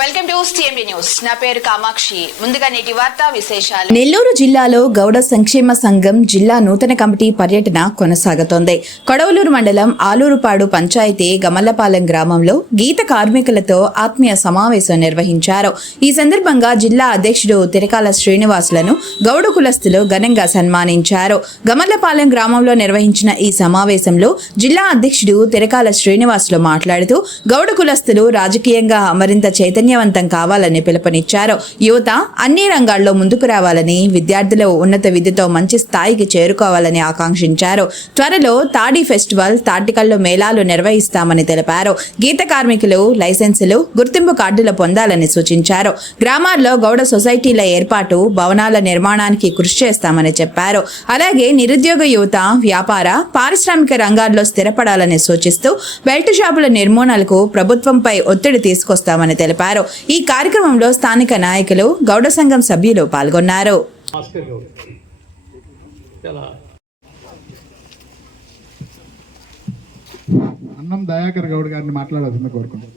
Welcome to TMD news. నా పేరు కామాక్షి. ముందుగా నేటి వార్తా విశేషాలు. నెల్లూరు జిల్లాలో గౌడ సంక్షేమ సంఘం జిల్లా నూతన కమిటీ పర్యటన కొనసాగుతోంది. కొడవలూరు మండలం ఆలూరుపాడు పంచాయతీ గమల్లపాలెం గ్రామంలో గీత కార్మికులతో ఆత్మీయ సమావేశం నిర్వహించారు. ఈ సందర్భంగా జిల్లా అధ్యక్షుడు తిరకాల శ్రీనివాసులను గౌడ కులస్తులు ఘనంగా సన్మానించారు. గమల్లపాలెం గ్రామంలో నిర్వహించిన ఈ సమావేశంలో జిల్లా అధ్యక్షుడు తిరకాల శ్రీనివాసులు మాట్లాడుతూ గౌడ కులస్తులు రాజకీయంగా మరింత చైతన్యవంతం కావాలని పిలుపునిచ్చారు. యువత అన్ని రంగాల్లో ముందుకు రావాలని, విద్యార్థులు ఉన్నత విద్యతో మంచి స్థాయికి చేరుకోవాలని ఆకాంక్షించారు. త్వరలో తాడి ఫెస్టివల్, తాటికల్లు మేళాలు నిర్వహిస్తామని తెలిపారు. గీత కార్మికులు లైసెన్సులు, గుర్తింపు కార్డులు పొందాలని సూచించారు. గ్రామాల్లో గౌడ సొసైటీల ఏర్పాటు, భవనాల నిర్మాణానికి కృషి చేస్తామని చెప్పారు. అలాగే నిరుద్యోగ యువత వ్యాపార, పారిశ్రామిక రంగాల్లో స్థిరపడాలని సూచిస్తూ బెల్ట్ షాపుల నిర్మూలనకు ప్రభుత్వంపై ఒత్తిడి తీసుకొస్తామని తెలిపారు. ఈ కార్యక్రమంలో స్థానిక నాయకులు, గౌడ సంఘం సభ్యులు పాల్గొన్నారు. అన్నం దయాకర్ గౌడ్ గారిని మాట్లాడాల్సింది కోరుకుంటున్నాను.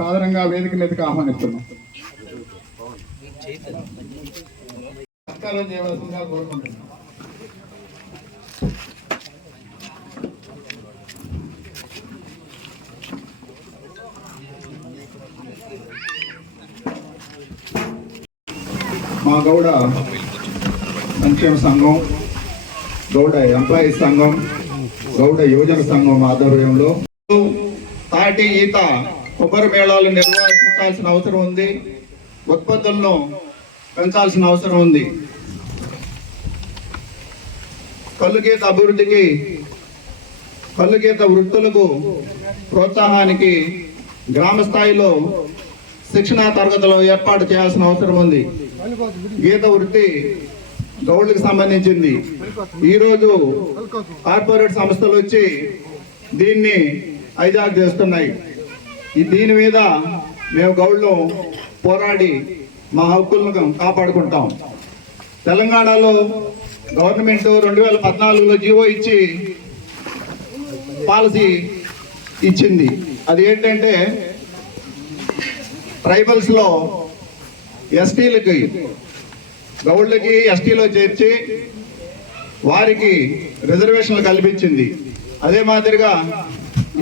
సాధారణంగా వేదిక మీదకి ఆహ్వానిస్తున్నాం. చేయవలసిందిగా కోరుకుంటున్నాం. మా గౌడ సంక్షేమ సంఘం, గౌడ ఎంప్లాయీస్ సంఘం, గౌడ యువజన సంఘం ఆధ్వర్యంలో తాటి, ఈత, కొబ్బరి మేళాలు నిర్వహించాల్సిన అవసరం ఉంది. ఉత్పత్తులను పెంచాల్సిన అవసరం ఉంది. కల్లుగీత అభివృద్ధికి, కల్లుగీత వృత్తులకు ప్రోత్సాహానికి గ్రామ స్థాయిలో శిక్షణా తరగతులు ఏర్పాటు చేయాల్సిన అవసరం ఉంది. గీత వృత్తి గౌడ్లకు సంబంధించింది. ఈరోజు కార్పొరేట్ సంస్థలు వచ్చి దీన్ని హైజాక్ చేస్తున్నాయి. దీని మీద మేము గౌడ్లు పోరాడి మా హక్కులను కాపాడుకుంటాం. తెలంగాణలో గవర్నమెంట్ 2014లో జీవో ఇచ్చి పాలసీ ఇచ్చింది. అది ఏంటంటే ట్రైబల్స్లో ఎస్టీలకి, గౌడ్లకి ఎస్టీలో చేర్చి వారికి రిజర్వేషన్లు కల్పించింది. అదే మాదిరిగా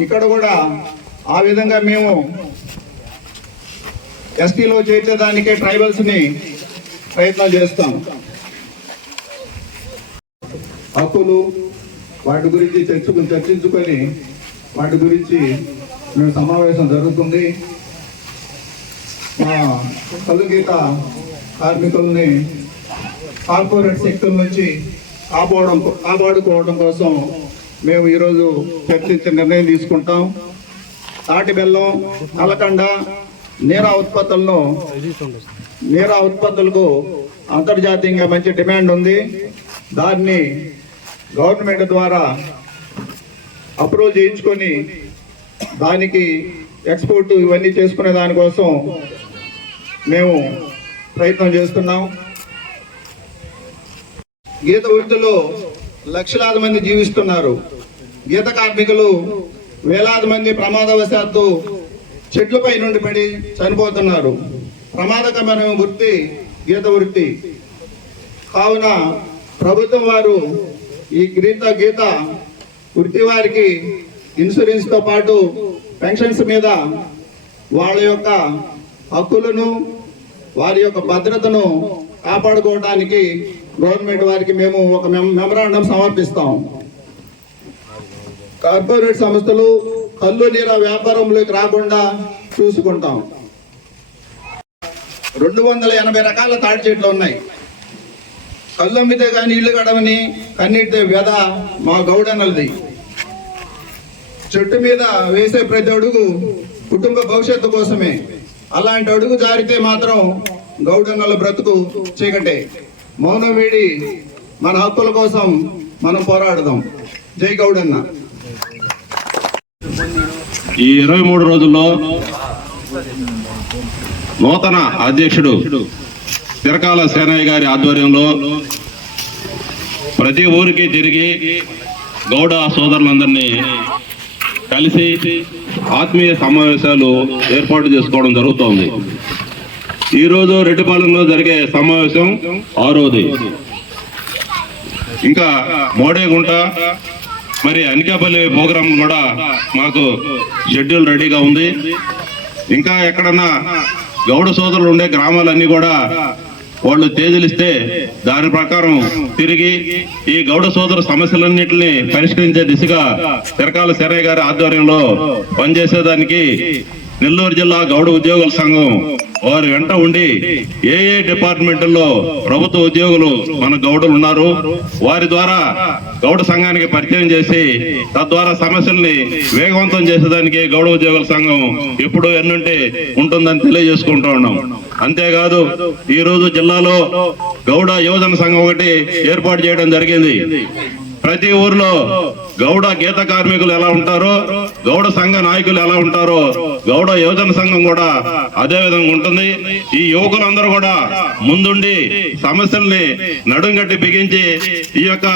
ఇక్కడ కూడా ఆ విధంగా మేము ఎస్టీలో చేర్చేదానికే ట్రైబల్స్ని ప్రయత్నం చేస్తాం. హక్కులు వాటి గురించి చర్చించుకొని వాటి గురించి మేము సమావేశం జరుగుతుంది. మా కల్లుగీత కార్మికుల్ని కార్పొరేట్ శక్తుల నుంచి కాపాడుకోవడం కోసం మేము ఈరోజు చర్చించే నిర్ణయం తీసుకుంటాం. తాటి బెల్లం, కలకండ, నీరా ఉత్పత్తులకు అంతర్జాతీయంగా మంచి డిమాండ్ ఉంది. దాన్ని గవర్నమెంట్ ద్వారా అప్రూవల్ చేయించుకొని దానికి ఎక్స్పోర్ట్ ఇవన్నీ చేసుకునే దానికోసం మేము ప్రయత్నం చేస్తున్నాం. గీత వృత్తిలో లక్షలాది మంది జీవిస్తున్నారు. గీత కార్మికులు వేలాది మంది ప్రమాదవశాత్తు చెట్లపై నుండి పడి చనిపోతున్నారు. ప్రమాదకరమైన వృత్తి గీత వృత్తి. కావున ప్రభుత్వం వారు ఈ గీత వృత్తి వారికి ఇన్సూరెన్స్తో పాటు పెన్షన్స్ మీద వాళ్ళ యొక్క హక్కులను, వారి యొక్క భద్రతను కాపాడుకోవడానికి గవర్నమెంట్ వారికి మేము ఒక మెమరాండం సమర్పిస్తాం. కార్పొరేట్ సంస్థలు కల్లు నీర వ్యాపారంలోకి రాకుండా చూసుకుంటాం. 280 రకాల తాటి చెట్లు ఉన్నాయి. కళ్ళు అమ్మితే కానీ ఇల్లు గడవని కన్నీటితే వ్యధ మా గౌడన్నలది. చెట్టు మీద వేసే ప్రతి అడుగు కుటుంబ భవిష్యత్తు కోసమే. అలాంటి అడుగు జారితే మాత్రం గౌడన్నల బ్రతుకు చీకటే. మౌనం వేడి మన హక్కుల కోసం మనం పోరాడదాం. జై గౌడన్న. ఈ 23 రోజుల్లో నూతన అధ్యక్షుడు తిరకాల సేనయ్య గారి ఆధ్వర్యంలో ప్రతి ఊరికి తిరిగి గౌడ సోదరులందరినీ కలిసి ఆత్మీయ సమావేశాలు ఏర్పాటు చేసుకోవడం జరుగుతోంది. ఈరోజు రెడ్డిపాలెంలో జరిగే సమావేశం 6వది. ఇంకా మోడేగుంట మరి అనికాపల్లి ప్రోగ్రాం కూడా మాకు షెడ్యూల్ రెడీగా ఉంది. ఇంకా ఎక్కడన్నా గౌడ సోదరులు ఉండే గ్రామాలన్నీ కూడా వాళ్ళు తేదీలిస్తే దాని ప్రకారం తిరిగి ఈ గౌడ సోదర సమస్యలన్నింటినీ పరిష్కరించే దిశగా తిరకాల సేనయ్య గారి ఆధ్వర్యంలో పనిచేసేదానికి నెల్లూరు జిల్లా గౌడ ఉద్యోగుల సంఘం వారి వెంట ఉండి ఏ డిపార్ట్మెంట్లో ప్రభుత్వ ఉద్యోగులు మన గౌడులు ఉన్నారు వారి ద్వారా గౌడ సంఘానికి పరిచయం చేసి తద్వారా సమస్యల్ని వేగవంతం చేసేదానికి గౌడ ఉద్యోగుల సంఘం ఎప్పుడు ఎన్నుంటే ఉంటుందని తెలియజేసుకుంటూ ఉన్నాం. అంతేకాదు ఈ రోజు జిల్లాలో గౌడ యువజన సంఘం ఒకటి ఏర్పాటు చేయడం జరిగింది. ప్రతి ఊర్లో గౌడ గీత కార్మికులు ఎలా ఉంటారో, గౌడ సంఘ నాయకులు ఎలా ఉంటారో, గౌడ యువజన సంఘం కూడా అదే విధంగా ఉంటుంది. ఈ యువకులందరూ కూడా ముందుండి సమస్యల్ని నడుంగట్టి బిగించి ఈ యొక్క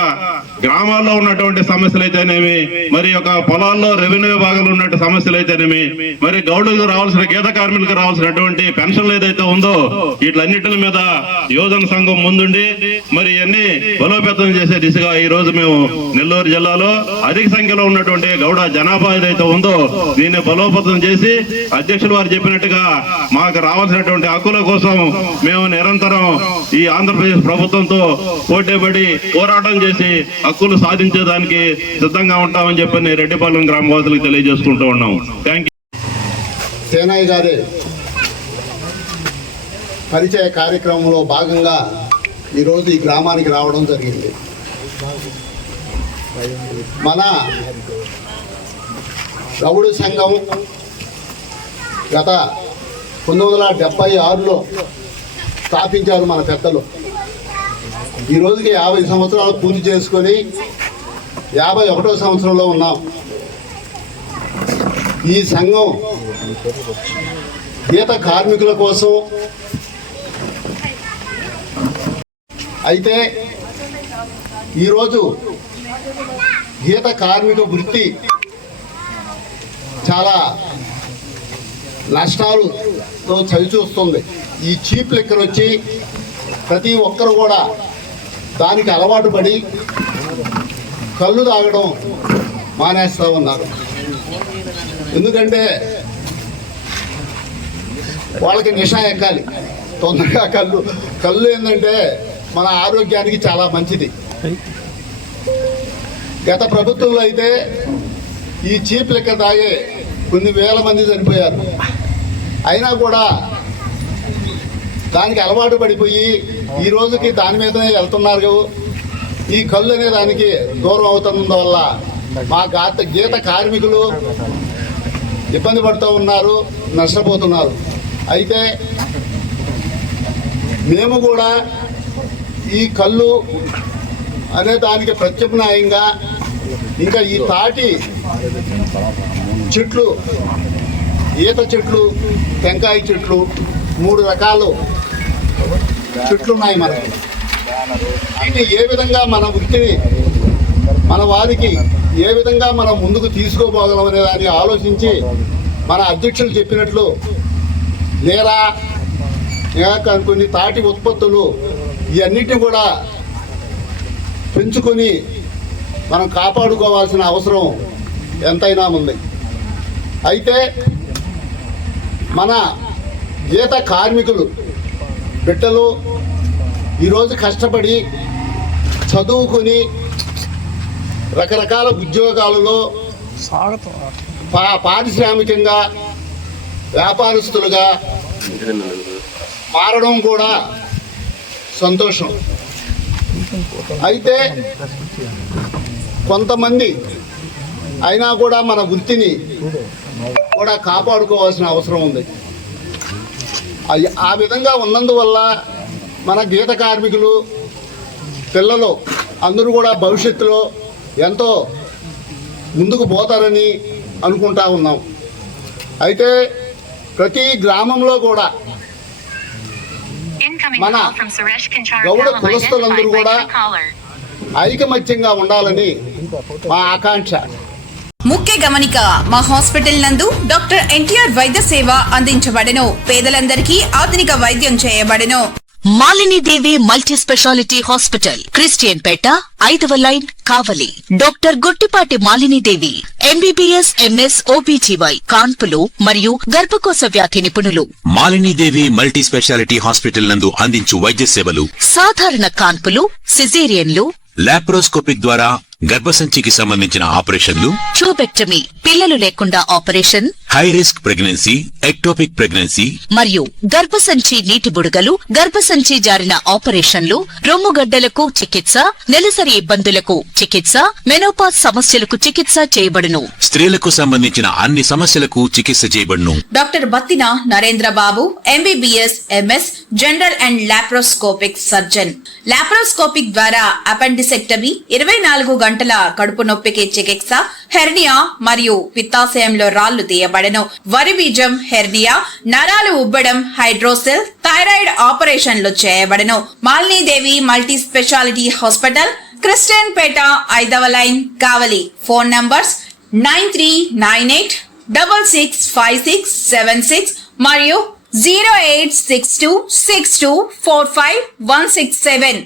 గ్రామాల్లో ఉన్నటువంటి సమస్యలు అయితేనేమి, మరి యొక్క పొలాల్లో రెవెన్యూ విభాగంలో ఉన్న సమస్యలు అయితేనేమి, మరి గౌడులకు రావాల్సిన గీత కార్మికులకు రావాల్సినటువంటి పెన్షన్లు ఏదైతే ఉందో వీటిలన్నిటి మీద యువజన సంఘం ముందుండి మరి ఇవన్నీ బలోపేతం చేసే దిశగా ఈ రోజు మేము నెల్లూరు జిల్లాలో అధిక సంఖ్యలో ఉన్నటువంటి గౌడ జనాభా ఏదైతే ఉందో దీన్ని బలోపేతం చేసి అధ్యక్షులు వారు చెప్పినట్టుగా మాకు రావాల్సినటువంటి హక్కుల కోసం మేము నిరంతరం ఈ ఆంధ్రప్రదేశ్ ప్రభుత్వంతో పోటీపడి పోరాటం చేసి హక్కులు సాధించేదానికి సిద్ధంగా ఉంటామని చెప్పి రెడ్డిపాలెం గ్రామవాసులకు తెలియజేసుకుంటూ ఉన్నాం. Thank you. సేనయ్య గారి పరిచయ కార్యక్రమంలో భాగంగా ఈరోజు ఈ గ్రామానికి రావడం జరిగింది. మన గౌడ సంఘం గత 1976లో స్థాపించారు మన పెద్దలు. ఈ రోజుకి 50 సంవత్సరాలు పూర్తి చేసుకొని 51వ సంవత్సరంలో ఉన్నాం. ఈ సంఘం గీత కార్మికుల కోసం అయితే ఈరోజు గీత కార్మిక వృత్తి చాలా నష్టాలతో చవిచూస్తుంది. ఈ చీప్ లిక్కర్ వచ్చి ప్రతి ఒక్కరు కూడా దానికి అలవాటు పడి కళ్ళు తాగడం మానేస్తూ ఉన్నారు. ఎందుకంటే వాళ్ళకి నిషా ఎక్కాలి తొందరగా. కళ్ళు ఏంటంటే మన ఆరోగ్యానికి చాలా మంచిది. గత ప్రభుత్వంలో అయితే ఈ చీప్ లిక్కర్ తాగే కొన్ని వేల మంది చనిపోయారు. అయినా కూడా దానికి అలవాటు పడిపోయి ఈ రోజుకి దాని మీదనే వెళ్తున్నారు. ఈ కళ్ళు అనే దానికి దూరం అవుతున్నందు వల్ల మా గీత కార్మికులు ఇబ్బంది పడుతూ ఉన్నారు, నష్టపోతున్నారు. అయితే మేము కూడా ఈ కళ్ళు అనే దానికి ప్రత్యామ్నాయంగా ఇంకా ఈ తాటి చెట్లు, ఈత చెట్లు, టెంకాయ చెట్లు, 3 రకాలు చెట్లు ఉన్నాయి మనకి. వీటిని ఏ విధంగా మన వృత్తిని మన వారికి ఏ విధంగా మనం ముందుకు తీసుకోపోగలం అనే దాన్ని ఆలోచించి మన అధ్యక్షులు చెప్పినట్లు నేరా కొన్ని తాటి ఉత్పత్తులు ఇవన్నిటిని కూడా పెంచుకొని మనం కాపాడుకోవాల్సిన అవసరం ఎంతైనా ఉంది. అయితే మన గీత కార్మికులు బిడ్డలు ఈరోజు కష్టపడి చదువుకొని రకరకాల ఉద్యోగాలలో పారిశ్రామికంగా వ్యాపారస్తులుగా మారడం కూడా సంతోషం. అయితే కొంతమంది అయినా కూడా మన వృత్తిని కూడా కాపాడుకోవాల్సిన అవసరం ఉంది. ఆ విధంగా ఉన్నందువల్ల మన గీత కార్మికులు పిల్లలు అందరూ కూడా భవిష్యత్తులో ఎంతో ముందుకు పోతారని అనుకుంటా ఉన్నాం. అయితే ప్రతి గ్రామంలో కూడా మన గౌడ కులస్తులందరూ కూడా ఐకమత్యంగా ఉండాలని మా ఆకాంక్ష. ముఖ్య గమనిక, మా హాస్పిటల్ నందు డాక్టర్ ఎన్టీఆర్ వైద్య సేవ అందించబడెను. పేదలందరికీ ఆధునిక వైద్యం చేయబడెను. Malinidevi multi speciality hospital, Christianpet, 5వ line, Kavali. Doctor Guttipati Malinidevi, MBBS, MS, OBGY, కాన్పులు మరియు గర్భకోశ వ్యాధి నిపుణులు. మాలినీదేవి మల్టీ స్పెషాలిటీ హాస్పిటల్ నందు అందించు వైద్య సేవలు: సాధారణ కాన్పులు, సిజేరియన్లు, లాప్రోస్కోపిక్ ద్వారా గర్భసంచికి సంబంధించిన ఆపరేషన్లు, ట్యూబెక్టమీ, పిల్లలు లేకుండా operation, high risk pregnancy, ectopic pregnancy మరియు గర్భసంచి నీటి బుడగలు, గర్భసంచి జారిన ఆపరేషన్లు, రొమ్ముగడ్డలకు చికిత్స, నెలసరి ఇబ్బందులకు చికిత్స, మెనోపాజ్ సమస్యలకు చికిత్స చేయబడును. స్త్రీలకు సంబంధించిన అన్ని సమస్యలకు చికిత్స చేయబడును. Doctor Battina Narendra Babu, MBBS, MS, general and laparoscopic surgeon. Laparoscopic ద్వారా అపెండిసెక్టమీ, 24 గంటల కడుపు నొప్పికి చికిత్స, హెర్నియా మరియు పిత్తాశయంలో రాళ్లు తీయబడెను. వరి బీజం, హెర్నియా, నరాలు ఉబ్బడం, హైడ్రోసెల్, థైరాయిడ్ ఆపరేషన్లు చేయబడెను. Malinidevi multi speciality hospital, Christianpet, 5వ లైన్, కావలి. ఫోన్ నంబర్స్ 9398665676 మరియు 08626245167.